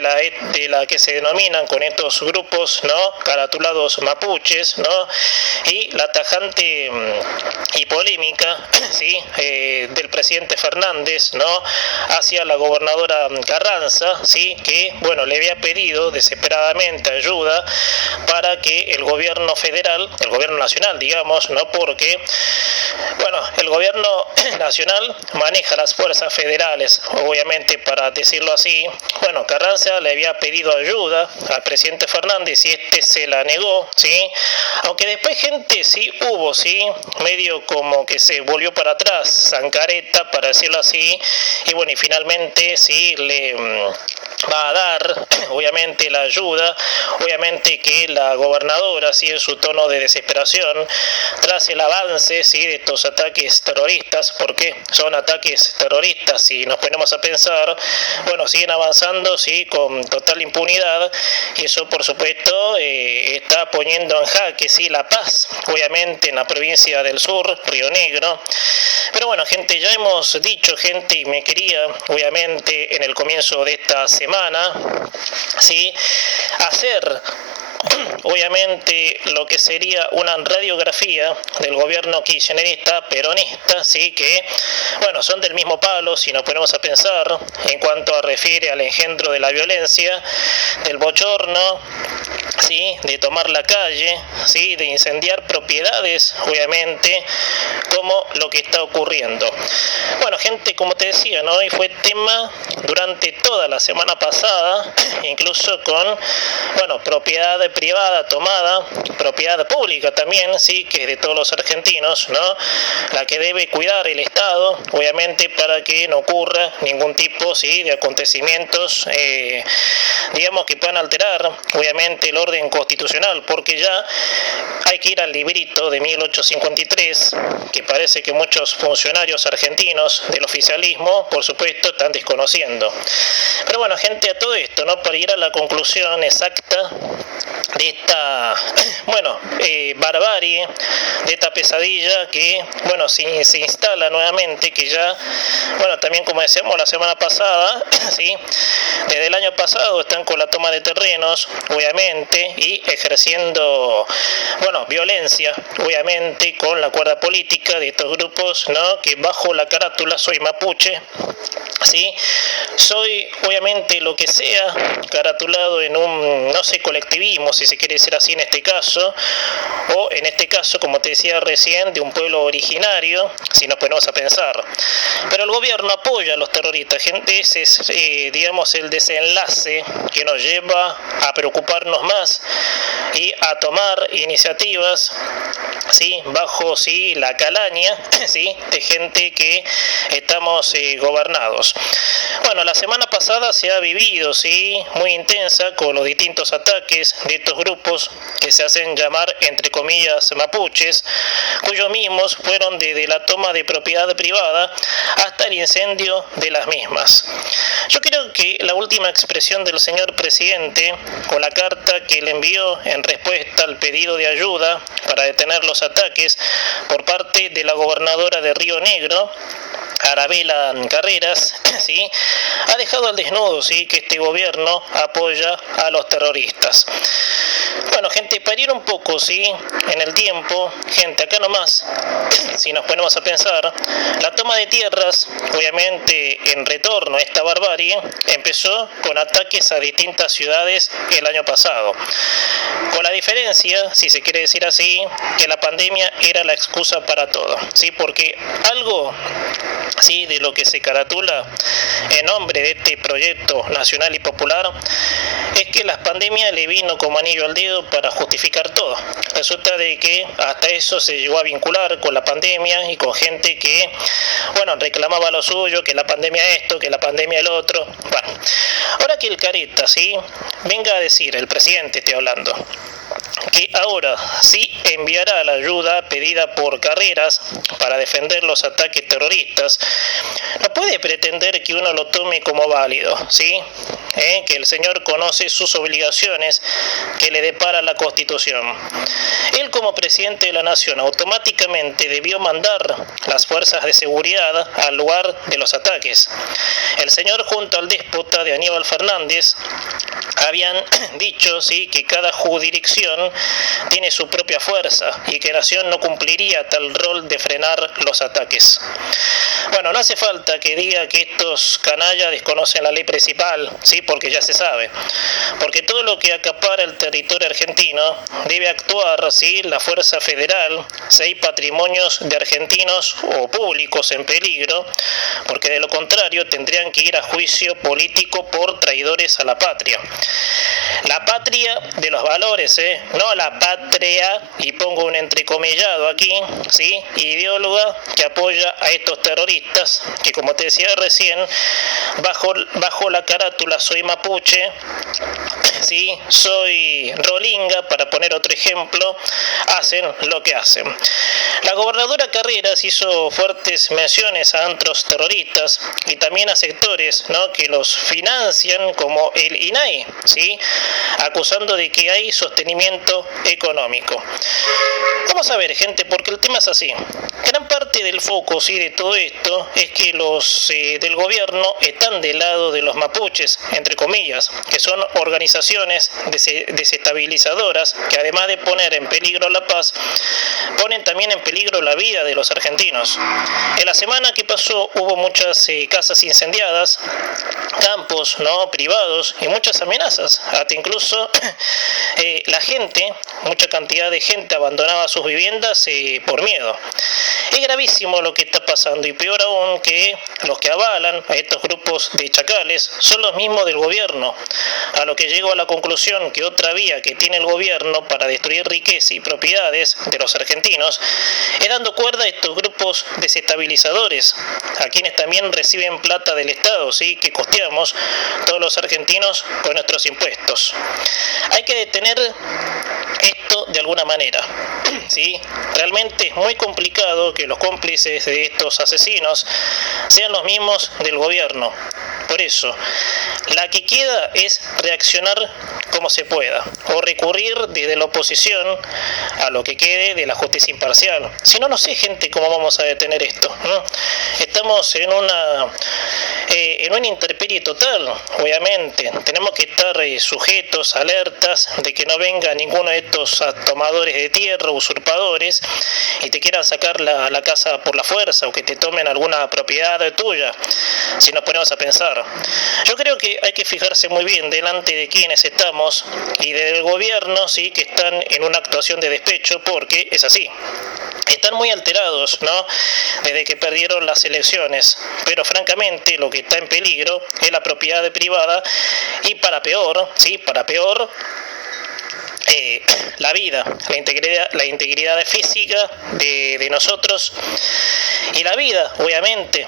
de la que se denominan con estos grupos, ¿no?, caratulados mapuches, ¿no?, y la tajante y polémica, ¿sí?, del presidente Fernández, ¿no?, hacia la gobernadora Carranza, ¿sí?, que, bueno, le había pedido desesperadamente ayuda para que el gobierno federal, el gobierno nacional, digamos, ¿no?, porque, bueno, el gobierno nacional maneja las fuerzas federales, obviamente, para decirlo así. Bueno, Carranza le había pedido ayuda al presidente Fernández y este se la negó, ¿sí?, aunque después gente sí hubo, ¿sí?, medio como que se volvió para atrás, zancareta, para decirlo así, y bueno, y finalmente sí le va a dar, obviamente, la ayuda, obviamente que la gobernadora, sí, en su tono de desesperación, tras el avance, sí, de estos ataques terroristas, porque son ataques terroristas, si nos ponemos a pensar, bueno, siguen avanzando, sí, con total impunidad, y eso, por supuesto, está poniendo en jaque, sí, la paz, obviamente, en la provincia del sur, Río Negro. Pero bueno, gente, ya hemos dicho, gente, y me quería, obviamente, en el comienzo de esta semana, ¿sí?, hacer obviamente lo que sería una radiografía del gobierno kirchnerista peronista, sí, que, bueno, son del mismo palo si nos ponemos a pensar en cuanto a refiere al engendro de la violencia, del bochorno, sí, de tomar la calle, sí, de incendiar propiedades, obviamente, como lo que está ocurriendo. Bueno, gente, como te decía, ¿no?, hoy fue tema durante toda la semana pasada, incluso con, bueno, propiedad privada tomada, propiedad pública también, sí, que es de todos los argentinos, ¿no?, la que debe cuidar el Estado, obviamente, para que no ocurra ningún tipo, sí, de acontecimientos, digamos, que puedan alterar, obviamente, el orden constitucional, porque ya hay que ir al librito de 1853, que parece que muchos funcionarios argentinos del oficialismo, por supuesto, están desconociendo. Pero bueno, gente, a todo esto, ¿no?, para ir a la conclusión exacta de esta, bueno, barbarie, de esta pesadilla que, bueno, se instala nuevamente, que ya, bueno, también como decíamos la semana pasada, ¿sí?, desde el año pasado están con la toma de terrenos, obviamente, y ejerciendo, bueno, violencia, obviamente, con la cuerda política de estos grupos, ¿no?, que bajo la carátula soy mapuche, ¿sí?, soy, obviamente, lo que sea, caratulado en un, no sé, colectivismo, si se quiere decir así en este caso, o en este caso, como te decía recién, de un pueblo originario, si nos ponemos a pensar. Pero el gobierno apoya a los terroristas, gente, ese es, digamos, el desenlace que nos lleva a preocuparnos más y a tomar iniciativas, sí, bajo, sí, la calaña, sí, de gente que estamos gobernados. Bueno, la semana pasada se ha vivido, sí, muy intensa, con los distintos ataques de estos grupos que se hacen llamar, entre comillas, mapuches, cuyos mismos fueron desde la toma de propiedad privada hasta el incendio de las mismas. Yo creo que la última expresión del señor presidente, con la carta que le envió en respuesta al pedido de ayuda para detener los ataques por parte de la gobernadora de Río Negro, Arabela Carreras, ¿sí?, ha dejado al desnudo, ¿sí?, que este gobierno apoya a los terroristas. Bueno, gente, para ir un poco, ¿sí?, en el tiempo, gente, acá nomás, si nos ponemos a pensar, la toma de tierras, obviamente en retorno a esta barbarie, empezó con ataques a distintas ciudades el año pasado. Con la diferencia, si se quiere decir así, que la pandemia era la excusa para todo, ¿sí?, porque algo, sí, de lo que se caratula en nombre de este proyecto nacional y popular es que la pandemia le vino como anillo al dedo para justificar todo. Resulta de que hasta eso se llegó a vincular con la pandemia y con gente que, bueno, reclamaba lo suyo, que la pandemia esto, que la pandemia el otro. Bueno, ahora que el careta, ¿sí?, venga a decir, el presidente estoy hablando, que ahora sí enviará la ayuda pedida por Carreras para defender los ataques terroristas, no puede pretender que uno lo tome como válido, ¿sí? Que el señor conoce sus obligaciones que le depara la Constitución. Él, como presidente de la Nación, automáticamente debió mandar las fuerzas de seguridad al lugar de los ataques. El señor, junto al déspota de Aníbal Fernández, habían dicho, sí, que cada jurisdicción tiene su propia fuerza y que Nación no cumpliría tal rol de frenar los ataques. Bueno, no hace falta que diga que estos canallas desconocen la ley principal, sí, porque ya se sabe. Porque todo lo que acapara el territorio argentino debe actuar, sí, la fuerza federal, si hay patrimonios de argentinos o públicos en peligro, porque de lo contrario tendrían que ir a juicio político por traidores a la patria. La patria de los valores, no la patria, y pongo un entrecomillado aquí, ¿sí? Ideóloga que apoya a estos terroristas, que como te decía recién, bajo la carátula soy mapuche, ¿sí? Soy rolinga, para poner otro ejemplo, hacen lo que hacen. La gobernadora Carreras hizo fuertes menciones a antros terroristas y también a sectores, ¿no?, que los financian, como el INAI, ¿sí?, acusando de que hay sostenimiento económico. Vamos a ver, gente, porque el tema es así. Gran parte del foco, sí, de todo esto es que los del gobierno están del lado de los mapuches, entre comillas, que son organizaciones desestabilizadoras que, además de poner en peligro la paz, ponen también en peligro la vida de los argentinos. En la semana que pasó hubo muchas casas incendiadas, campos, ¿no?, privados, y muchas amenazas. Hasta incluso la gente, mucha cantidad de gente abandonaba sus viviendas por miedo. Es gravísimo lo que está pasando, y peor aún que los que avalan a estos grupos de chacales son los mismos del gobierno, a lo que llego a la conclusión que otra vía que tiene el gobierno para destruir riqueza y propiedades de los argentinos es dando cuerda a estos grupos desestabilizadores, a quienes también reciben plata del Estado, ¿sí?, que costeamos todos los argentinos con nuestros impuestos. Hay que detener esto de alguna manera, ¿sí? Realmente es muy complicado que los cómplices de estos asesinos sean los mismos del gobierno. Por eso, la que queda es reaccionar como se pueda, o recurrir desde la oposición a lo que quede de la justicia imparcial. Si no, no sé, gente, cómo vamos a detener esto, ¿no? Estamos en una intemperie total, obviamente. Tenemos que estar sujetos, alertas de que no venga ninguno de estos tomadores de tierra, usurpadores, y te quieran sacar la casa por la fuerza, o que te tomen alguna propiedad tuya, si nos ponemos a pensar. Yo creo que hay que fijarse muy bien delante de quienes estamos y del gobierno, sí, que están en una actuación de despecho, porque es así. Están muy alterados, ¿no?, desde que perdieron las elecciones, pero francamente lo que está en peligro es la propiedad privada y, para peor, ¿sí?, para peor, la vida, la integridad física de nosotros, y la vida, obviamente,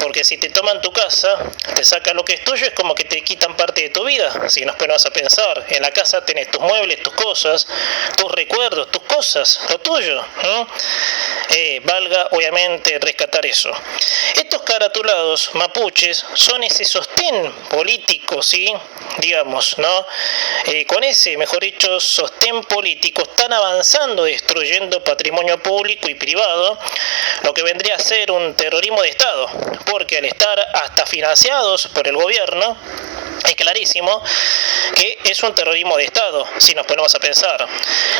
porque si te toman tu casa, te sacan lo que es tuyo, es como que te quitan parte de tu vida. Si nos ponemos a pensar, en la casa tenés tus muebles, tus cosas, tus recuerdos, tus cosas, lo tuyo, ¿no? Valga, obviamente, rescatar eso. Estos caratulados mapuches son ese sostén político, ¿sí?, digamos, ¿no? Con ese, mejor dicho, sostén político, están avanzando, destruyendo patrimonio público y privado, lo que vendría a ser un terrorismo de Estado, porque al estar hasta financiados por el gobierno, es clarísimo que es un terrorismo de Estado, si nos ponemos a pensar.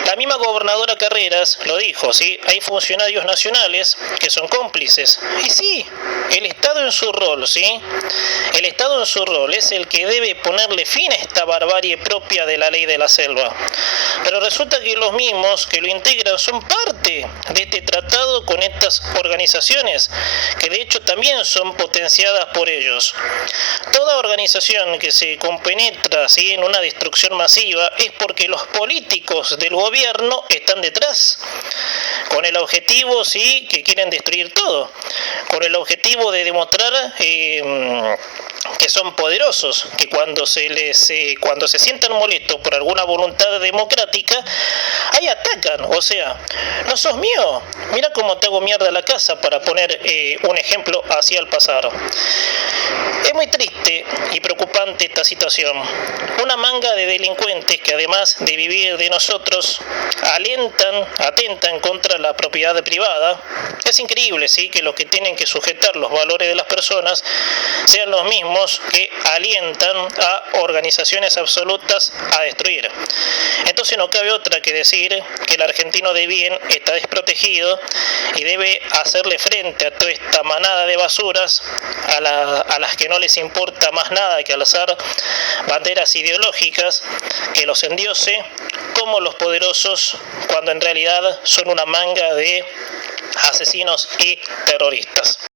La misma gobernadora Carreras lo dijo, ¿sí? Hay funcionarios nacionales que son cómplices. Y sí, el Estado en su rol, ¿sí? El Estado en su rol es el que debe ponerle fin a esta barbarie propia de la ley de la selva. Pero resulta que los mismos que lo integran son parte de este tratado con estas organizaciones, que de hecho también son potenciadas por ellos. Toda organización que se compenetra, ¿sí?, en una destrucción masiva es porque los políticos del gobierno están detrás. con el objetivo, sí, que quieren destruir todo, con el objetivo de demostrar que son poderosos, que cuando se sientan molestos por alguna voluntad democrática, ahí atacan. O sea, no sos mío, mira cómo te hago mierda la casa, para poner un ejemplo así al pasar. Es muy triste y preocupante esta situación. Una manga de delincuentes que, además de vivir de nosotros, atentan contra la propiedad privada. Es increíble, ¿sí?, que los que tienen que sujetar los valores de las personas sean los mismos que alientan a organizaciones absolutas a destruir. Entonces no cabe otra que decir que el argentino de bien está desprotegido y debe hacerle frente a toda esta manada de basuras a las que no les importa más nada que alzar banderas ideológicas que los endiose como los poderosos, cuando en realidad son una manga de asesinos y terroristas.